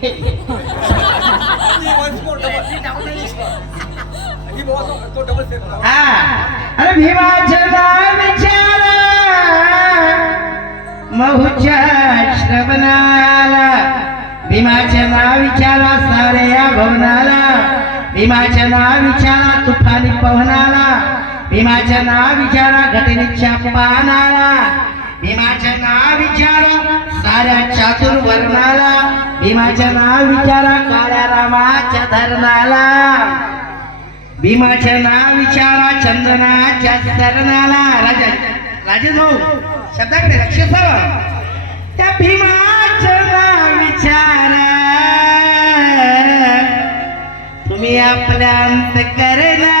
अरे भीमाचं नाव विचारा महूच्या श्रवणाला, भीमाचं नाव विचारा साऱ्या भवनाला, भीमाचं नाव विचारा तुफानी पवनाला, भीमाचं नाव विचारा घटनेच्या पानाला, भीमाचं नाव विचारा साऱ्या चातुर्वर्णाला, भीमाचं नाव विचारा काळ्या रामाच्या धरणाला, भीमाचं नाव विचारा चंदनाच्या सरणाला. राजे भाऊ शब्दाकडे लक्ष द्यावं. त्या भीमाचं नाव विचारा तुम्ही आपल्या अंतःकरणाला.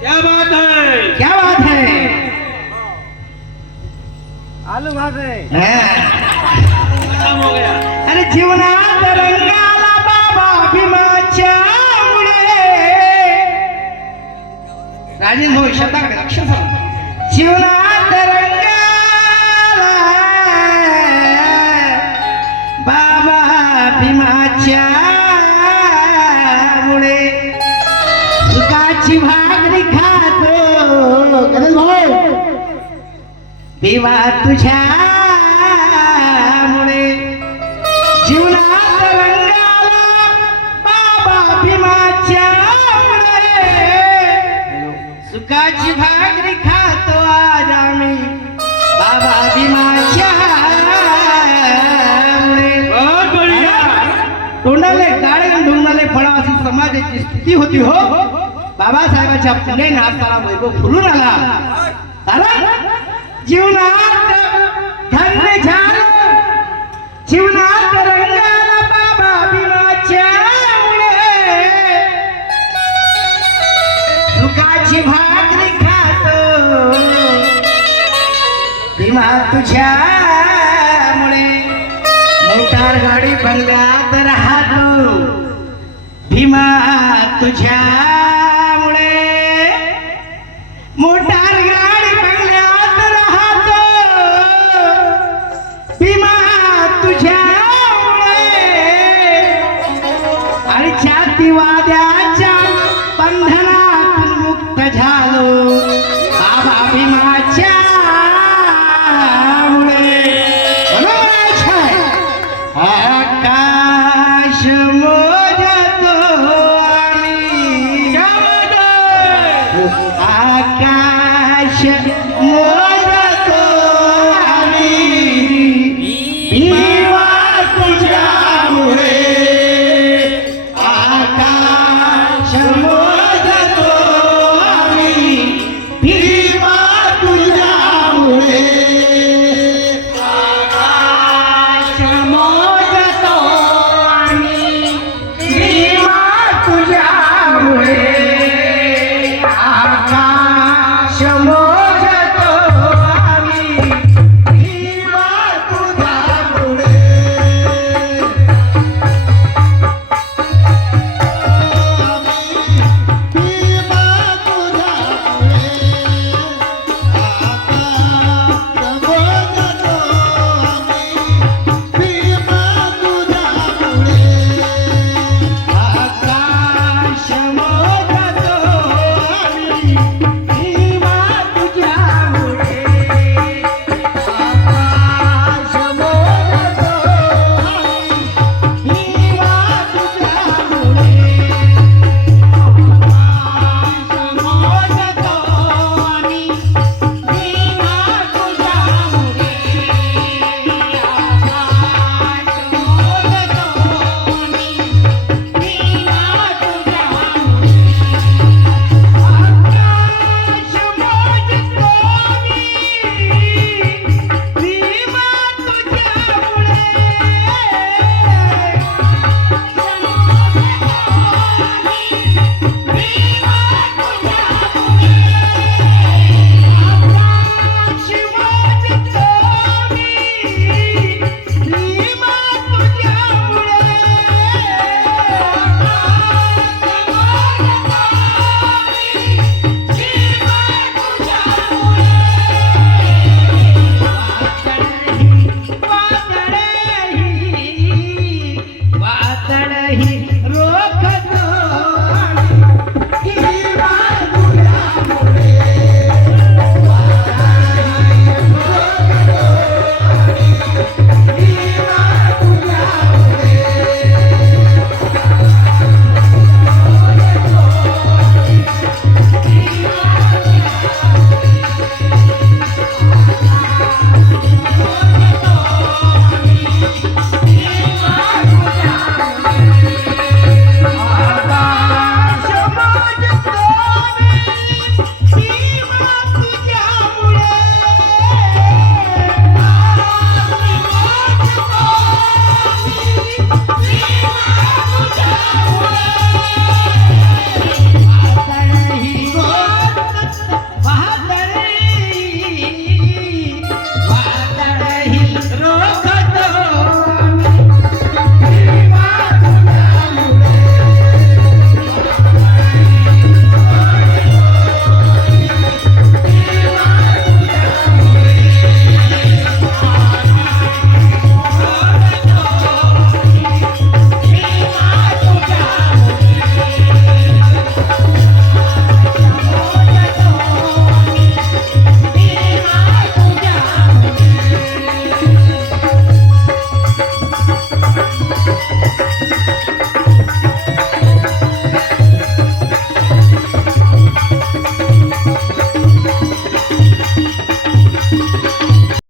क्या बात है, क्या बात है. आलू भाजे खतम हो गया. अरे जीवनात रंगाला बाबा भीमाच्या मुळे. राजेश भाऊ शब्दाकडे लक्ष द्या. जीवनात रंगाला बाबा भीमाच्या मुळे. सुखाची भाकरी खातो गणेश भाऊ भीमा तुझ्या जीवनात रंगाला बाबा भीमाच्या मुळे. सुखाची भाकरी खातो आज आम्ही बाबा भीमाच्या मुळे. तोंडाले काळे ढोंगणाले फळा अशी समाजाची स्थिती होती हो. बाबासाहेबांच्या पुणे नाचताना वैभव फुलून आला. जीवनात धन्य झालं, जीवनात रंगाला बाबा भीमाच्या मुळे. सुखाची भाकरी खातो भीमा तुझ्या मुळे. मोटार गाडी बंगल्यात राहतो भीमा तुझ्या मुळे. मोटार